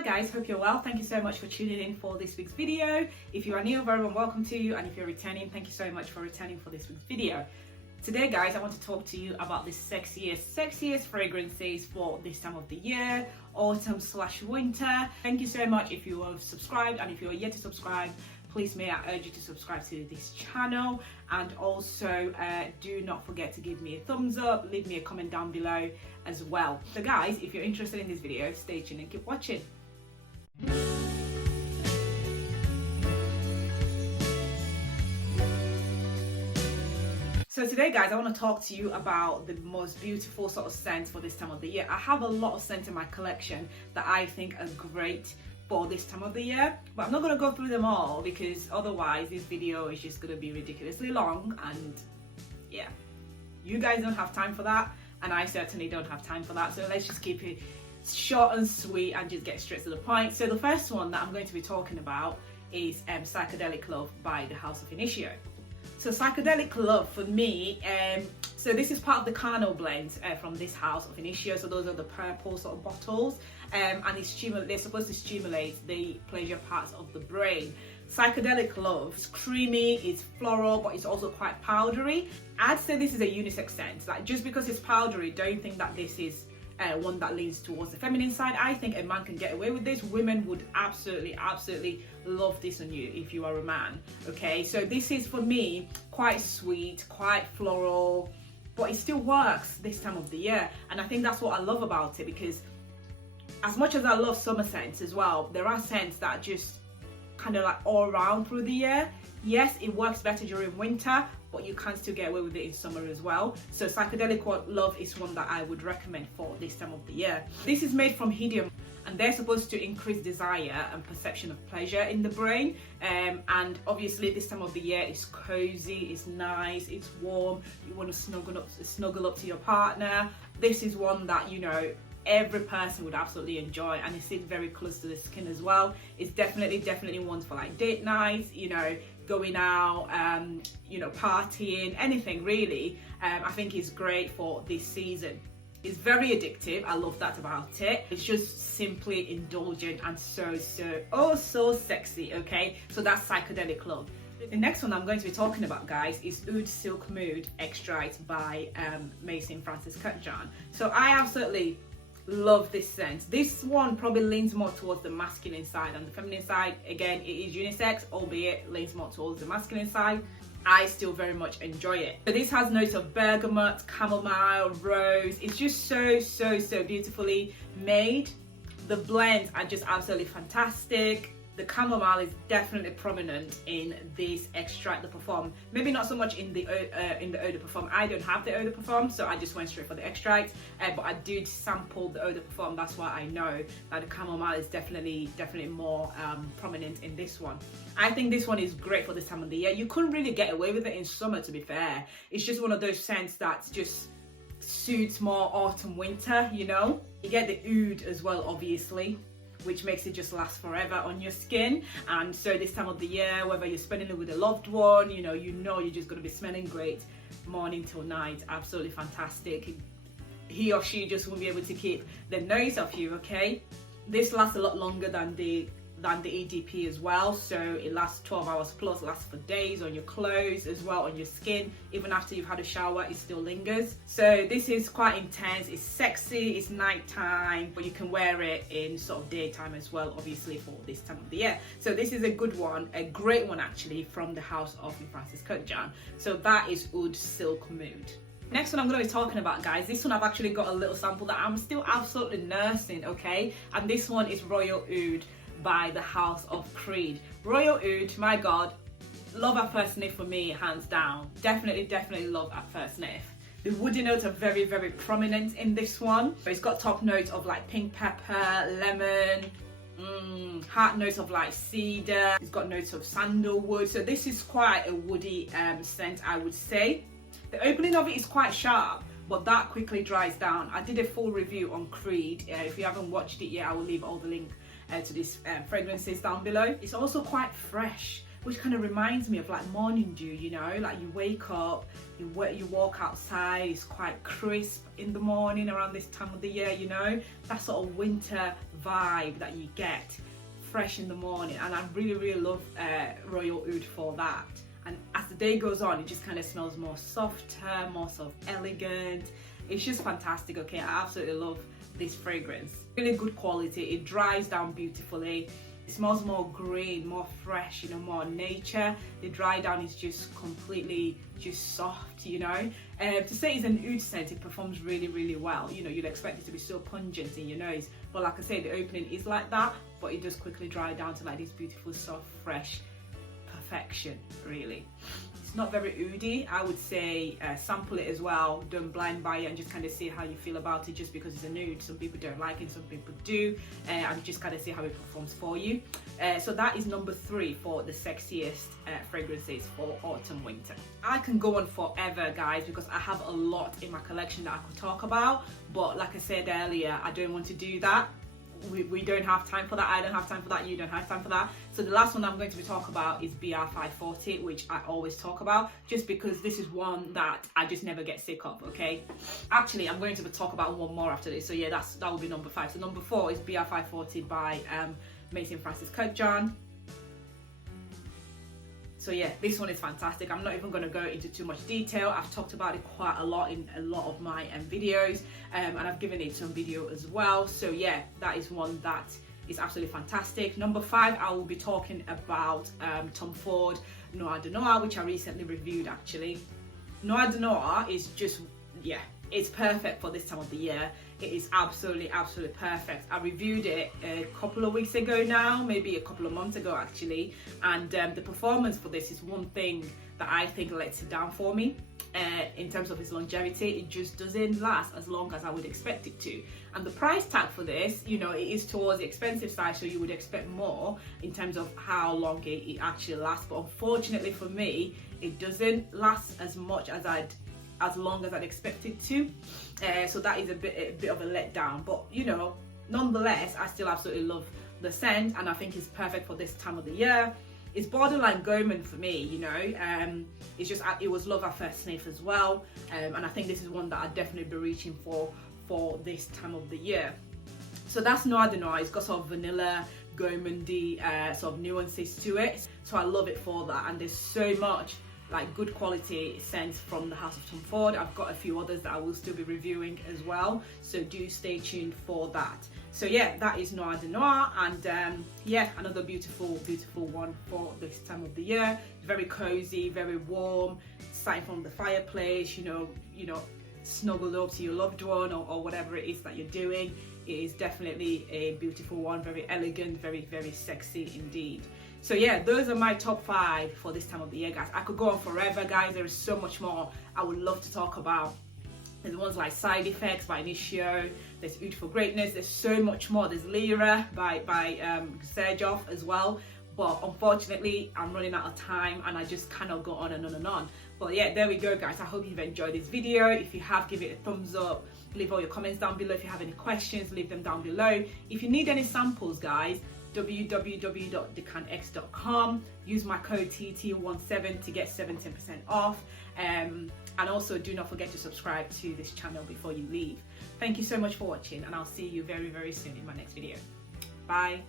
Hi guys, hope you're well. Thank you so much for tuning in for this week's video. If you are new, very warm welcome to you, and if you're returning, thank you so much for returning for this week's video. Today guys, I want to talk to you about the sexiest fragrances for this time of the year, autumn/winter. Thank you so much if you have subscribed, and if you're yet to subscribe, please may I urge you to subscribe to this channel, and also do not forget to give me a thumbs up, leave me a comment down below as well. So guys, if you're interested in this video, stay tuned and keep watching. So today guys, I want to talk to you about the most beautiful sort of scents for this time of the year. I have a lot of scents in my collection that I think are great for this time of the year, but I'm not going to go through them all because otherwise this video is just going to be ridiculously long, and yeah, you guys don't have time for that, and I certainly don't have time for that. So let's just keep it short and sweet and just get straight to the point. So the first one that I'm going to be talking about is Psychedelic Love by the House of Initio. So Psychedelic Love for me, so this is part of the Carnal blends from this House of Initio. So those are the purple sort of bottles, and they're supposed to stimulate the pleasure parts of the brain. Psychedelic Love is creamy, it's floral, but it's also quite powdery. I'd say this is a unisex scent. Like, just because it's powdery, don't think that this is one that leans towards the feminine side. I think a man can get away with this. Women would absolutely love this on you if you are a man. Okay, so this is for me quite sweet, quite floral, but it still works this time of the year, and I think that's what I love about it, because as much as I love summer scents as well, there are scents that just kind of like all around through the year. Yes, it works better during winter, but you can still get away with it in summer as well. So Psychedelic Love is one that I would recommend for this time of the year. This is made from helium, and they're supposed to increase desire and perception of pleasure in the brain. And obviously this time of the year is cozy, it's nice, it's warm. You want to snuggle up to your partner. This is one that, you know, every person would absolutely enjoy, and it sits very close to the skin as well. It's definitely one for like date nights, you know, going out, you know, partying, anything really. I think it's great for this season. It's very addictive. I love that about it. It's just simply indulgent and so sexy. Okay, so that's Psychedelic Love. The next one I'm going to be talking about, guys, is Oud Silk Mood Extrait by Maison Kurkdjian. So I absolutely love this scent. This one probably leans more towards the masculine side, and the feminine side, again, it is unisex, albeit leans more towards the masculine side. I still very much enjoy it. So this has notes of bergamot, chamomile, rose. It's just so beautifully made. The blends are just absolutely fantastic. The chamomile is definitely prominent in this extract, the Parfum. Maybe not so much in the eau de parfum. I don't have the eau de parfum, so I just went straight for the extract. But I did sample the eau de parfum. That's why I know that the chamomile is definitely more prominent in this one. I think this one is great for this time of the year. You couldn't really get away with it in summer, to be fair. It's just one of those scents that just suits more autumn winter, you know. You get the oud as well, obviously, which makes it just last forever on your skin. And so this time of the year, whether you're spending it with a loved one, you know you're just going to be smelling great morning till night. Absolutely fantastic. He or she just won't be able to keep the nose off you. Okay, this lasts a lot longer than the EDP as well, so it lasts 12 hours plus, lasts for days on your clothes as well, on your skin. Even after you've had a shower, it still lingers. So this is quite intense. It's sexy, it's nighttime, but you can wear it in sort of daytime as well, obviously, for this time of the year. So this is a good one, a great one actually, from the House of Kurkdjian. So that is Oud Silk Mood. Next one I'm going to be talking about, guys, this one I've actually got a little sample that I'm still absolutely nursing, okay? And this one is Royal Oud by the House of Creed. Royal Oud, my god, love at first sniff for me, hands down. Definitely love at first sniff. The woody notes are very prominent in this one. It's got top notes of like pink pepper, lemon, heart notes of like cedar. It's got notes of sandalwood. So this is quite a woody scent, I would say. The opening of it is quite sharp, but that quickly dries down. I did a full review on Creed. If you haven't watched it yet, I will leave all the link to these fragrances down below. It's also quite fresh. which kind of reminds me of like morning dew, you know, like you wake up, you walk outside, it's quite crisp in the morning around this time of the year, you know, that sort of winter vibe that you get fresh in the morning. And I really love Royal Oud for that. And as the day goes on, it just kind of smells more softer, more sort of elegant. It's just fantastic. Okay, I absolutely love this fragrance. Really good quality. It dries down beautifully. It smells more green, more fresh, you know, more nature. The dry down is just completely just soft, you know. To say it's an oud scent, it performs really well. You know, you'd expect it to be so pungent in your nose, but like I say, the opening is like that, but it does quickly dry down to like this beautiful, soft, fresh perfection, really. It's not very oudy. I would say sample it as well. Don't blind buy it and just kind of see how you feel about it, just because it's a nude. Some people don't like it, some people do, and just kind of see how it performs for you. So that is number 3 for the sexiest fragrances for autumn winter. I can go on forever, guys, because I have a lot in my collection that I could talk about, but like I said earlier, I don't want to do that. We don't have time for that. I don't have time for that. You don't have time for that. So the last one I'm going to be talking about is BR 540, which I always talk about, just because this is one that I just never get sick of. Okay, actually I'm going to talk about one more after this, so yeah, that will be number 5. So number 4 is BR 540 by Maison Kurkdjian. So yeah, this one is fantastic. I'm not even going to go into too much detail. I've talked about it quite a lot in a lot of my videos, and I've given it some video as well. So yeah, that is one that is absolutely fantastic. Number 5, I will be talking about Tom Ford Noir de Noir, which I recently reviewed actually. Noir de Noir is just, yeah, it's perfect for this time of the year. It is absolutely perfect. I reviewed it a couple of weeks ago now, maybe a couple of months ago actually, and the performance for this is one thing that I think lets it down for me. In terms of its longevity, it just doesn't last as long as I would expect it to. And the price tag for this, you know, it is towards the expensive side, so you would expect more in terms of how long it actually lasts. But unfortunately for me, it doesn't last as much as long as I'd expect it to. So that is a bit of a letdown, but you know, nonetheless, I still absolutely love the scent, and I think it's perfect for this time of the year. It's borderline gourmand for me, you know. It's just, it was love at first sniff as well, and I think this is one that I'd definitely be reaching for this time of the year. So that's Noir de Noir. It's got sort of vanilla, gourmandy sort of nuances to it, so I love it for that. And there's so much like good quality scents from the house of Tom Ford. I've got a few others that I will still be reviewing as well, so do stay tuned for that. So yeah, that is Noir de Noir, and yeah, another beautiful one for this time of the year. Very cozy, very warm, sat from the fireplace, you know, snuggled up to your loved one, or whatever it is that you're doing. It is definitely a beautiful one, very elegant, very sexy indeed. So yeah, those are my top 5 for this time of the year, guys. I could go on forever, guys. There is so much more I would love to talk about. There's ones like Side Effects by Initio, there's Oud for Greatness, there's so much more. There's Lyra by Sergioff as well, but unfortunately I'm running out of time and I just cannot go on and on and on. But yeah, there we go, guys. I hope you've enjoyed this video. If you have, give it a thumbs up, leave all your comments down below. If you have any questions, leave them down below. If you need any samples, guys, www.decanx.com. Use my code TT17 to get 17% off, and also do not forget to subscribe to this channel before you leave. Thank you so much for watching, and I'll see you very soon in my next video. Bye.